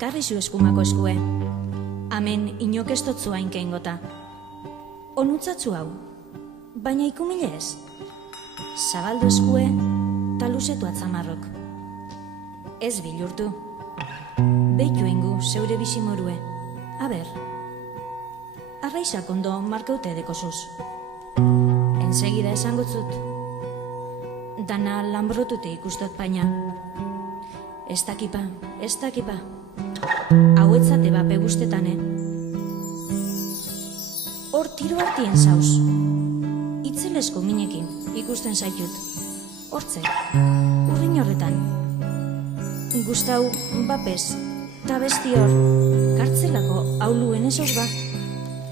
ekarri zu eskumako eskue. Hemen inok ez dotzu hainkein gota. Onutzatzu hau, baina ikumile ez. Zabaldu eskue, taluzetu atzamarrok. Ez bilurtu. Beitu ingu zeure bizimorue. Aber, arraizak ondo markaute dekozuz. Ensegida esangotzut. Dana lanbrotute ikustot baina. Ez dakipa. Hauetzate bape guztetane. Hor tiro hartien zauz. Itzelesko minekin ikusten zaitut. Hortze, urrin horretan. Gustau bapez, ta besti hor, kartzelako auluen ezoz ba.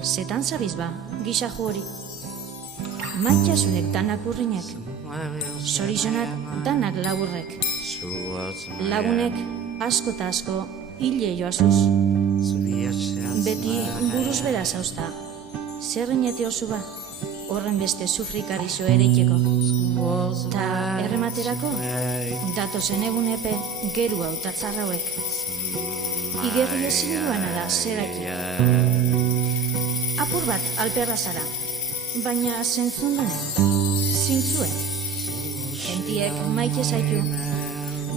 Zetan zabiz ba, gixaju hori. Maitxasunek danak urrinek. Sorizonak danak laburrek. Lagunek asko eta asko hile joazuz. Beti buruz bera zauzta. Zerrinete osu ba, horren beste sufrikarizo ereiteko. Ta errematerako, datozen egun epe geru hau tatzarrauek. Igerri ezin duana da zeraki. Apur bat alperra zara, baina zentzundunen, zintzuen. Gentiek maite zaitu,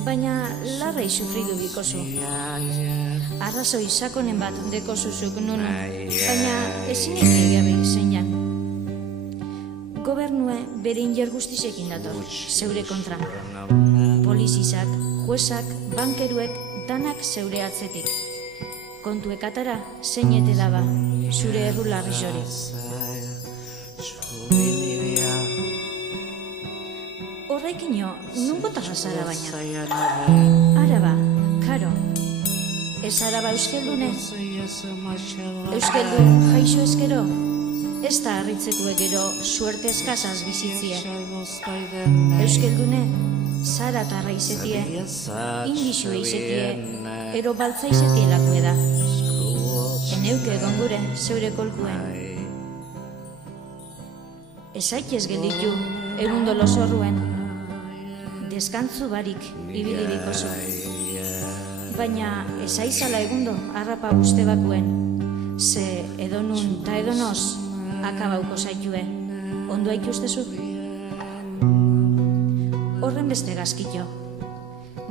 baina larrei sufridu bikozu. Arrazoi sakonen bat dekozuzuk nunu, baina ezinik egiabe zeinan. Gobernue bere inger guztizekin dator, zeure kontra. Polizizak, juezak, bankeruek, danak zeure atzetik. Kontuek atara, zeinete daba, zure errularri zori. Horrekinio, nungo tarrazara baina. Araba, karo. Ez araba euskeldune. Euskeldun jaixo eskero. Ez da harritzekue gero suerte eskazaz bizitzie. Euskeldune, zara tarra izetie, indixue izetie, ero baltza izetie lakue da. Eneuke egon gure, zeure kolkuen. Ez aitzez gelditu, egundo lozorruen. Deskantzu barik, ibilirik oso. Baina ez aizala egundo, harrapa uste bakuen. Ze edonun ta edonoz, akabauko zaitue, ondo ikustezu? Horren beste gazkito.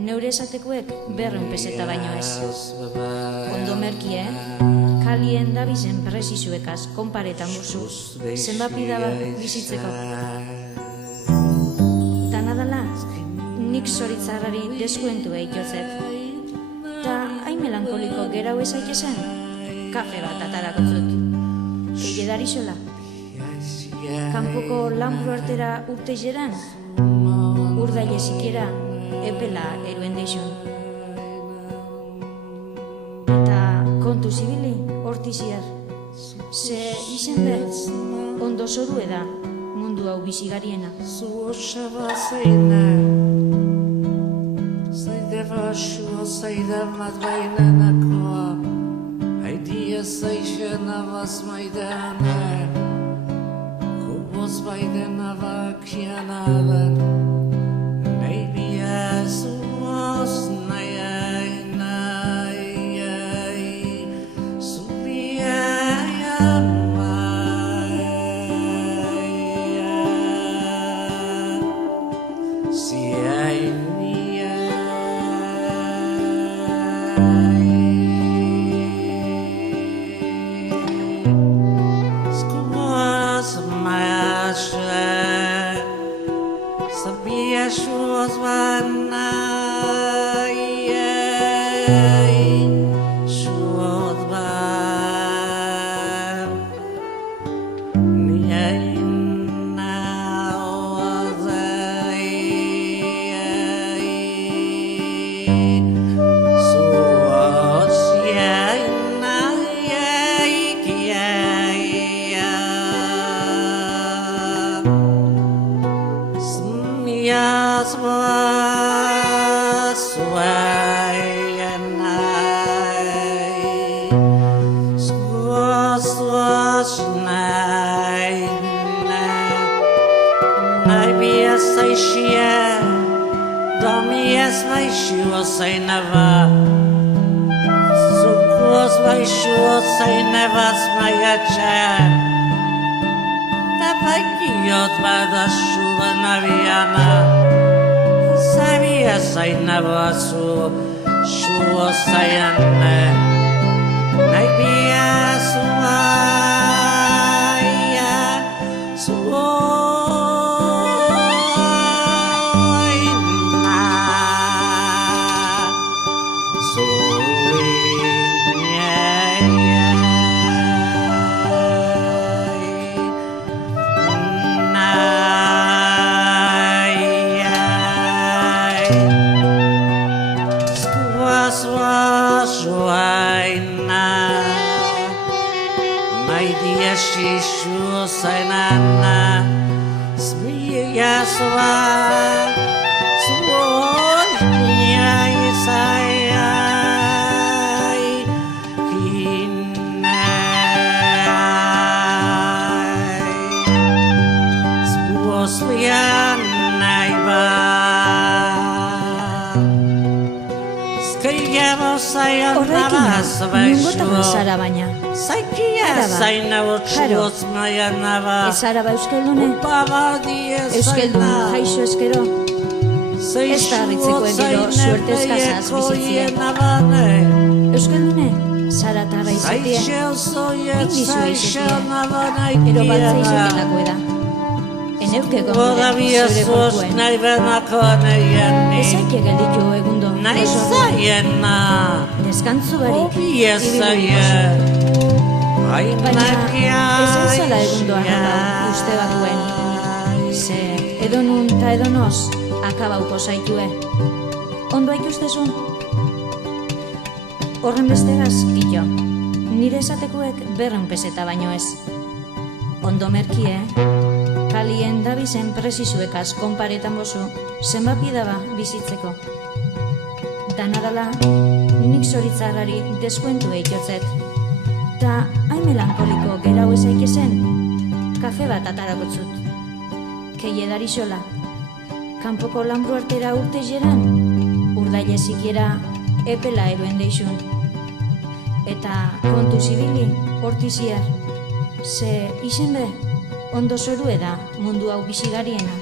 Neure esatekuek 100 peseta baino ez. Ondo merkie, kalien dabizen prezizuekaz konparetan buzu, zenbapida bat bizitzeko. Danadala, nik zoritzarrari deskuentu eitozet. Ta hain melankoliko gerau ezaitezen, kafe bat atarako zut. Eidedari zola. Kanpoko lanburu artera urte jeran, urdaile zikiera, epela eruen deixun. Eta kontu zibili, hortiziar. Ze izen bez, ondo zorue da, mundu hau bizigariena. Zaideva shua zaidamat bainanakoa, haidia zaixena vaz maidana, kuboz baidena vakianaban, naibia zuoz naiai naiai, zubiai amai, ziai Zuoz baixo zain ebaz maiatxean Tapaikiot bada suben abiana Zabia zain abazu Suo zaian Nahi bia zuaia Shishu sainana Smia swa Swonya isayai Hinai Swoslianai ba Skayamo sayanara Nungotan zara baina Zaikia zaina botxuoz maian naba Ez araba euskaldune Upabadiez Euskaldun jaixo eskero Ez da harritzeko egero suertez kasaz bizitzien Euskaldune zara tarra izatea Indizu izatea Ero batza izatetako eda Eneukeko zure gortuen Ezaike gelditu egundo Nahi zaiena Deskantzu barik Baina ezen zala egundoan hau uste batuen Ze edonun ta edonoz akabauko zaitue Ondo ikustezun? Horren besteraz, gillo Nire esatekoek 200 peseta baino ez Ondo merkie Kalien dabizen presizuekaz konparetan bozu Zenbapi daba bizitzeko Danadala nik zoritzarrari deskuentu eitotzet Ta hain melankoliko gerau ezaik zen Kafe bat atarakotzut Keie darixola Kanpoko lanbru artera urte jeran Urdaile zikiera epela eroen deixun Eta kontu zibili hortiziar Ze izen be ondo zorue da mundu hau bizigariena